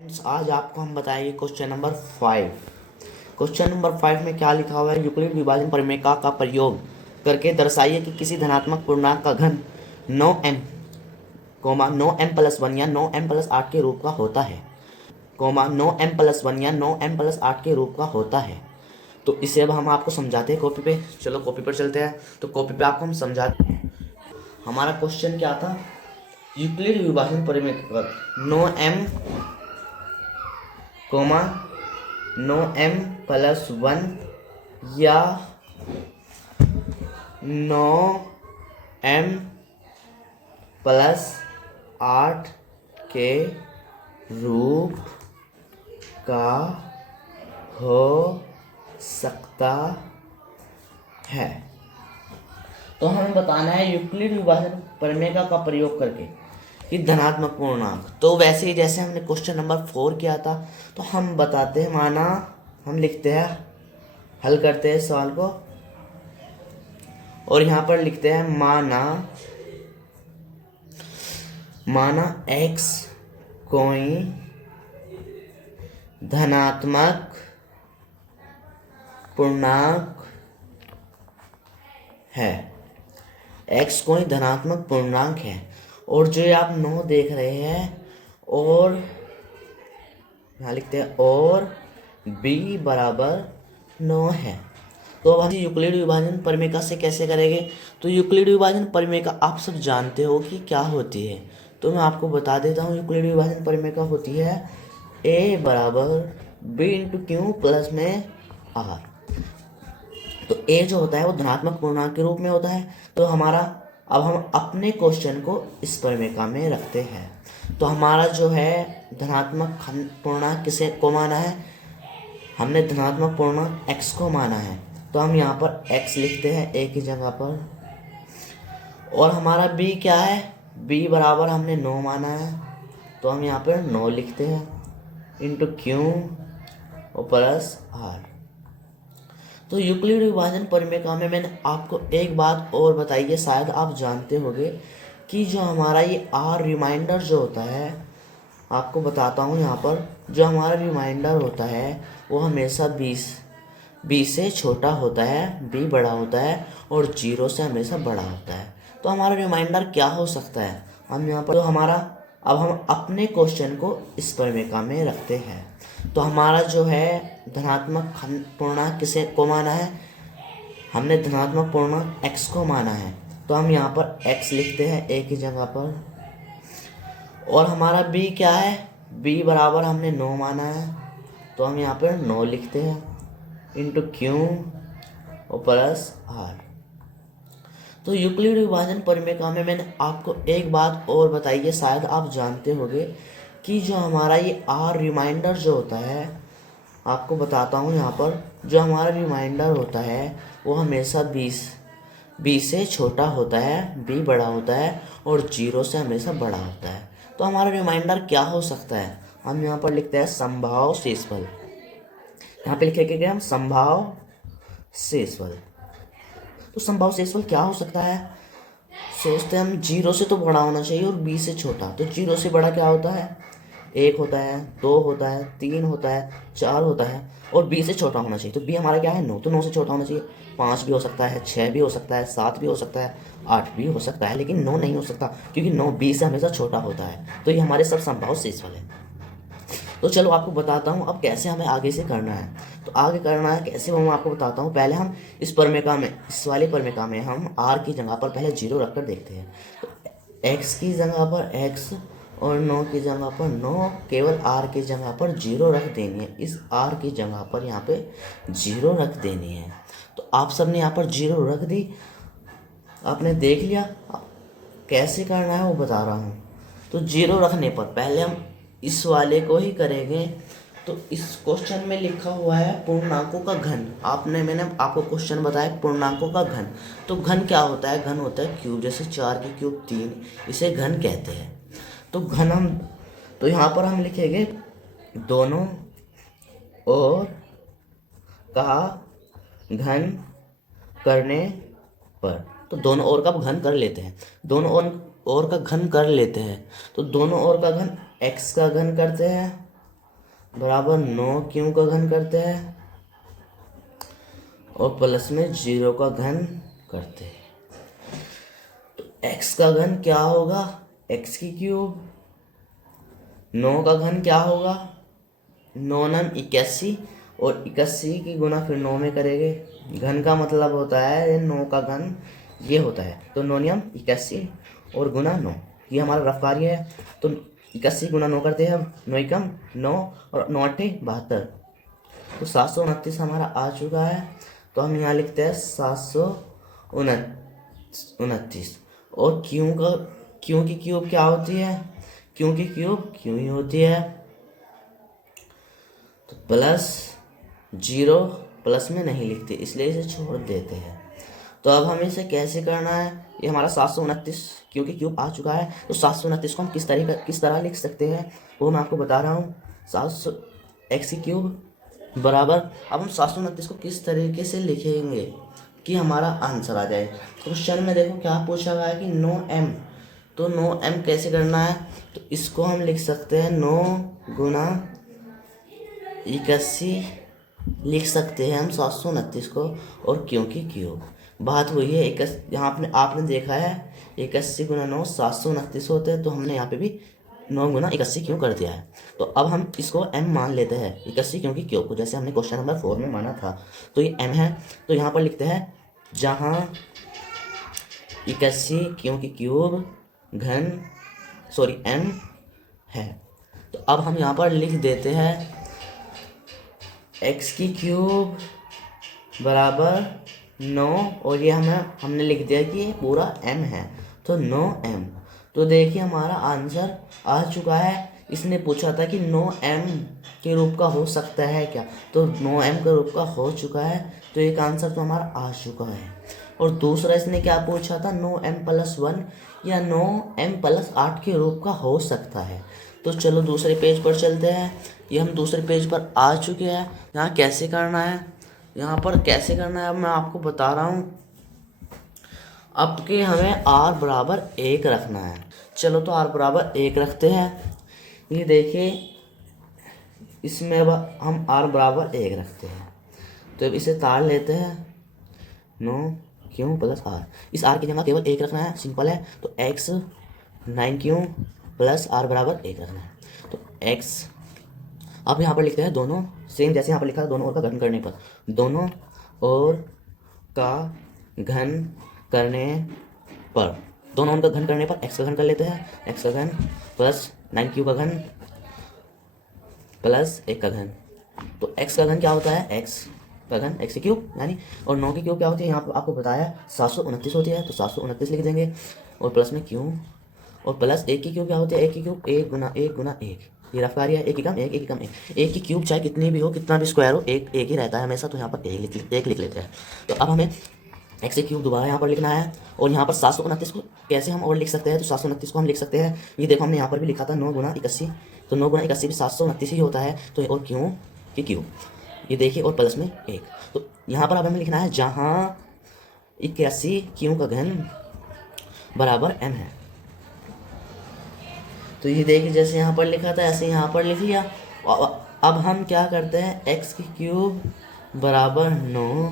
आज आपको हम बताएंगे क्वेश्चन नंबर 5। क्वेश्चन नंबर 5 में क्या लिखा हुआ है, यूक्लिड विभाजन परिमेय का प्रयोग करके दर्शाइए कि किसी धनात्मक पूर्णांक का घन 9m 9m+1 या 9m+8 के रूप का होता है 9m+1 या 9m+8 के रूप का होता है। तो इसे अब हम आपको समझाते हैं कॉपी पे। चलो कॉपी पर चलते हैं। तो कॉपी पे आपको हम समझाते हैं। हमारा क्वेश्चन क्या था, यूक्लिड विभाजन परिमेय पर 9m 9m+1 या 9m+8 के रूप का हो सकता है। तो हमें बताना है यूक्लिड विभाजन परिमेय का प्रयोग करके कि धनात्मक पूर्णांक। तो वैसे ही जैसे हमने क्वेश्चन नंबर 4 किया था, तो हम बताते हैं, माना हम लिखते हैं, हल करते हैं सवाल को, और यहाँ पर लिखते हैं माना x कोई धनात्मक पूर्णांक है। x कोई धनात्मक पूर्णांक है और जो आप 9 देख रहे हैं, और यहाँ लिखते हैं और b बराबर 9 है। तो अब हम यूक्लिड विभाजन परिमेय से कैसे करेंगे। तो यूक्लिड विभाजन परिमेय आप सब जानते हो कि क्या होती है। तो मैं आपको बता देता हूँ, यूक्लिड विभाजन परिमेय होती है a बराबर b इंटू क्यू प्लस में r। तो a जो होता है वो धनात्मक पूर्णांक के रूप में होता है। तो हमारा अब हम अपने क्वेश्चन को इस परिमेय में रखते हैं। तो हमारा जो है धनात्मक पूर्णांक किसे को माना है, हमने धनात्मक पूर्णांक x को माना है। तो हम यहाँ पर x लिखते हैं a की जगह पर, और हमारा b क्या है, b बराबर हमने 9 माना है, तो हम यहाँ पर 9 लिखते हैं इंटू क्यू और प्लस r। तो यूक्लिड विभाजन परिमेय में मैंने आपको एक बात और बताई है, शायद आप जानते होंगे कि जो हमारा ये r रिमाइंडर जो होता है, आपको बताता हूँ यहाँ पर, जो हमारा रिमाइंडर होता है वो हमेशा 20 से छोटा होता है, b बड़ा होता है, और 0 से हमेशा बड़ा होता है। तो हमारा रिमाइंडर क्या हो सकता है, हम यहाँ पर, तो हमारा अब हम अपने क्वेश्चन को इस परिमेय में रखते हैं। तो हमारा जो है धनात्मक पूर्णांक किसे को माना है, हमने धनात्मक पूर्णांक x को माना है। तो हम यहाँ पर x लिखते हैं a की जगह पर, और हमारा b क्या है, b बराबर हमने 9 माना है, तो हम यहाँ पर 9 लिखते हैं इंटू क्यू और प्लस r। तो यूक्लिड विभाजन परिमेय में मैंने आपको एक बात और बताई है, शायद आप जानते होंगे कि जो हमारा ये r रिमाइंडर जो होता है, आपको बताता हूँ यहाँ पर, जो हमारा रिमाइंडर होता है वो हमेशा 20 से छोटा होता है, b बड़ा होता है, और 0 से हमेशा बड़ा होता है। तो हमारा रिमाइंडर क्या हो सकता है, हम यहाँ पर लिखते हैं संभाव शेषफल। यहाँ पे लिखेंगे हम संभाव शेषफल। तो संभाव शेषफल क्या हो सकता है, सोचते हैं हम 0 से तो बड़ा होना चाहिए और b से छोटा। तो 0 से बड़ा क्या होता है, 1 होता है, 2 होता है, 3 होता है, 4 होता है, और b से छोटा होना चाहिए। तो b हमारा क्या है, 9, तो 9 से छोटा होना चाहिए। 5 भी हो सकता है, 6 भी हो सकता है, 7 भी हो सकता है, 8 भी हो सकता है, लेकिन 9 नहीं हो सकता, क्योंकि 9 b से हमेशा छोटा होता है। तो ये हमारे सब संभाव शेषफल है। तो चलो आपको बताता हूँ अब कैसे हमें आगे से करना है। तो आगे करना है कैसे, वो मैं आपको बताता हूँ। पहले हम इस परिमेय में, इस वाले परिमेय में हम r की जगह पर पहले 0 रखकर देखते हैं। तो x की जगह पर x और 9 की जगह पर 9, केवल r की जगह पर 0 रख देनी है। इस r की जगह पर यहाँ पे 0 रख देनी है। तो आप सब ने यहाँ पर 0 रख दी, आपने देख लिया। कैसे करना है वो बता रहा हूँ। तो 0 रखने पर पहले हम इस वाले को ही करेंगे। तो इस क्वेश्चन में लिखा हुआ है पूर्णांकों का घन। मैंने आपको क्वेश्चन बताया पूर्णांकों का घन। तो घन क्या होता है, घन होता है क्यूब, जैसे 4 की क्यूब 3, इसे घन कहते हैं। तो घन तो यहाँ पर हम लिखेंगे दोनों ओर का घन करने पर। तो दोनों ओर का घन कर लेते हैं, दोनों ओर का घन कर लेते हैं। तो दोनों ओर का घन x का घन करते हैं बराबर 9 क्यों का घन करते हैं और प्लस में 0 का घन करते हैं। तो x का घन क्या होगा, x की क्यूब। 9 का घन क्या होगा, 9 9 81 और 81 की गुना फिर 9 में करेंगे। घन का मतलब होता है 9 का घन ये होता है, तो 9 नियम 81 और गुना 9, ये हमारा रफ कार्य है। तो 81 गुना 9 करते हैं अब, 9 एकम 9 और 9 8 72, तो 729 हमारा आ चुका है। तो हम यहाँ लिखते हैं 729। और क्यों की क्यूब क्या होती है, क्यों की क्यूब क्यों ही होती है, तो प्लस 0 प्लस में नहीं लिखते इसलिए इसे छोड़ देते हैं। तो अब हमें इसे कैसे करना है, ये हमारा 729 क्योंकि क्यूब आ चुका है, तो 729 को हम किस तरह लिख सकते हैं वो मैं आपको बता रहा हूँ। 700 x की क्यूब बराबर, अब हम 729 को किस तरीके से लिखेंगे कि हमारा आंसर आ जाए। क्वेश्चन में देखो क्या पूछा गया है कि 9m, तो 9m कैसे करना है, तो इसको हम लिख सकते हैं 9 गुना 81 लिख सकते हैं हम 729 को, और क्योंकि क्यूब बात हुई है 81, यहाँ आपने देखा है 81 गुना 9 729 होते हैं, तो हमने यहाँ पे भी 9 गुना 81 क्यों कर दिया है। तो अब हम इसको m मान लेते हैं 81 क्योंकि क्यूब को, जैसे हमने क्वेश्चन नंबर 4 में माना था। तो ये m है, तो यहाँ पर लिखते हैं जहाँ 81 क्योंकि क्यूब घन m है। तो अब हम यहाँ पर लिख देते हैं x की क्यूब बराबर 9 और ये हमने लिख दिया कि ये पूरा m है, तो 9m। तो देखिए हमारा आंसर आ चुका है। इसने पूछा था कि 9m के रूप का हो सकता है क्या, तो 9m के रूप का हो चुका है, तो एक आंसर तो हमारा आ चुका है। और दूसरा इसने क्या पूछा था, 9m+1 या 9m+8 के रूप का हो सकता है। तो चलो दूसरे पेज पर चलते हैं। ये हम दूसरे पेज पर आ चुके हैं। यहाँ कैसे करना है, यहाँ पर कैसे करना है अब मैं आपको बता रहा हूँ। अब के हमें r बराबर 1 रखना है। चलो तो r बराबर 1 रखते हैं। ये देखिए इसमें अब हम r बराबर 1 रखते हैं, तो अब इसे तार लेते हैं 9 क्यों प्लस r, इस r की जगह केवल 1 रखना है, सिंपल है। तो x 9 क्यों प्लस r बराबर 1 रखना है। तो x अब यहाँ पर लिखते हैं दोनों, सेम जैसे यहाँ पर लिखा है दोनों ओर का घन करने पर, दोनों ओर का घन करने पर, दोनों ओर का घन करने पर x का घन कर लेते हैं, x का घन प्लस 9 क्यू का घन प्लस 1 का घन। तो x का घन क्या होता है, x का घन x की क्यूब यानी, और 9 की क्यूब क्या होती है यहाँ पर आपको बताया 729 होती है, तो 729 लिख देंगे और प्लस में क्यों, और प्लस 1 की क्यूब क्या होती है, 1 की क्यूब 1 गुना 1 गुना 1, ये रफ कार्य है, 1 एकम 1 1 एकम 1, 1 की क्यूब चाहे कितनी भी हो, कितना भी स्क्वायर हो, एक ही रहता है हमेशा, तो यहाँ पर 1 लिख लेते हैं। तो अब हमें x की क्यूब दोबारा यहाँ पर लिखना है, और यहाँ पर 729 को कैसे हम और लिख सकते हैं, तो 729 को हम लिख सकते हैं, ये देखो हमने यहाँ पर भी लिखा था 9 गुना 81, तो 9 गुना 81 भी 729 ही होता है, तो और क्यों की क्यूब, ये देखिए और प्लस में 1। तो यहाँ पर अब हमें लिखना है जहाँ 81 क्यों का घन बराबर m है। तो ये देखिए जैसे यहाँ पर लिखा था ऐसे यहाँ पर लिख लिया। अब हम क्या करते हैं, x की क्यूब बराबर 9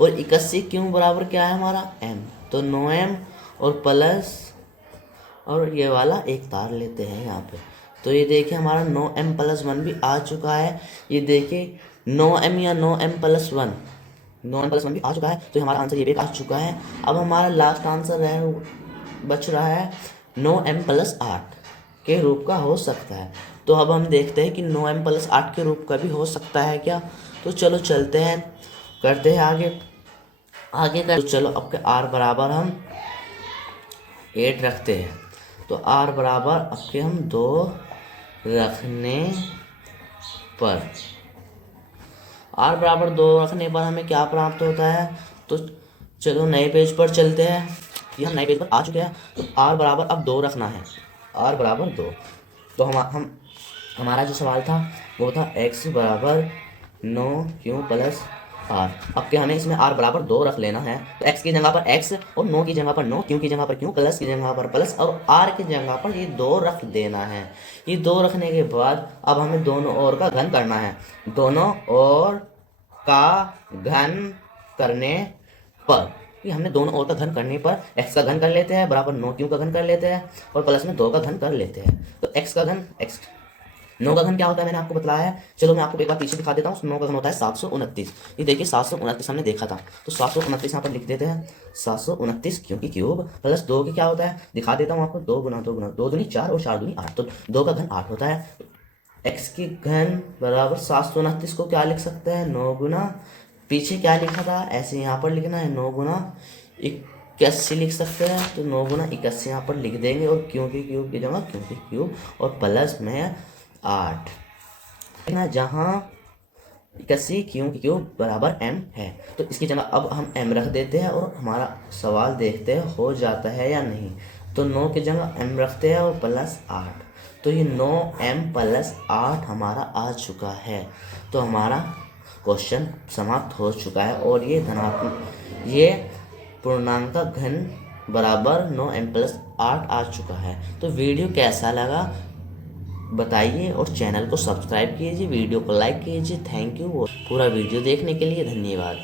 और 81 क्यूब बराबर क्या है हमारा m, तो 9m और प्लस और ये वाला एक तार लेते हैं यहाँ पे। तो ये देखिए हमारा 9m+1 भी आ चुका है। ये देखिए 9m या 9m+1 भी आ चुका है, तो हमारा आंसर ये भी आ चुका है। अब हमारा लास्ट आंसर बच रहा है 9m+8 के रूप का हो सकता है। तो अब हम देखते हैं कि 9m+8 के रूप का भी हो सकता है क्या। तो चलो चलते हैं, करते हैं आगे तो चलो अब के r बराबर हम 8 रखते हैं। तो r बराबर अब के हम 2 रखने पर, r बराबर 2 रखने पर हमें क्या प्राप्त होता है। तो चलो नए पेज पर चलते हैं, ये हम नए पेज पर आ चुके हैं। तो r बराबर अब 2 रखना है, r बराबर 2। तो हमारा जो सवाल था वो था x बराबर 9 क्यों प्लस आर। अब क्या हमें इसमें आर बराबर 2 रख लेना है, तो एक्स की जगह पर एक्स और 9 की जगह पर 9, क्यू की जगह पर क्यू, प्लस की जगह पर प्लस और आर की जगह पर ये 2 रख देना है। ये 2 रखने के बाद अब हमें दोनों ओर का घन करना है। दोनों ओर का घन करने पर, ये हमने दोनों ओर का घन करने पर एक्स का घन कर लेते हैं बराबर 9 क्यू का घन कर लेते हैं और प्लस में 2 का घन कर लेते हैं। तो एक्स का घन एक्स 9 का घन क्या होता है मैंने आपको बताया है। चलो मैं आपको एक बार पीछे दिखा देता हूँ। 9 का घन होता है 729। ये देखिए 729 हमने देखा था, तो 729 यहाँ पर लिख देते हैं। 729 क्योंकि क्यूब प्लस 2 की क्या होता है दिखा देता हूँ आपको। 2 गुना 2 गुना 2 दूनी 4 और 4 दूनी 8, तो 2 का घन 8 होता है। एक्स की घन बराबर 729 को क्या लिख सकते हैं 9 गुना, पीछे क्या लिखा था ऐसे यहाँ पर लिखना है 9 गुना 81 लिख सकते हैं। तो 9 गुना 81 यहाँ पर लिख देंगे और क्योंकि क्यूब की जगह क्योंकि क्यूब और प्लस में 8 ना, जहाँ 81 क्यूब बराबर m है, तो इसकी जगह अब हम m रख देते हैं और हमारा सवाल देखते हैं हो जाता है या नहीं। तो 9 की जगह m रखते हैं और प्लस 8, तो ये 9m प्लस 8 हमारा आ चुका है। तो हमारा क्वेश्चन समाप्त हो चुका है और ये धनात्मक ये पूर्णांक का घन बराबर 9m प्लस 8 आ चुका है। तो वीडियो कैसा लगा बताइए और चैनल को सब्सक्राइब कीजिए, वीडियो को लाइक कीजिए। Thank you. पूरा वीडियो देखने के लिए धन्यवाद।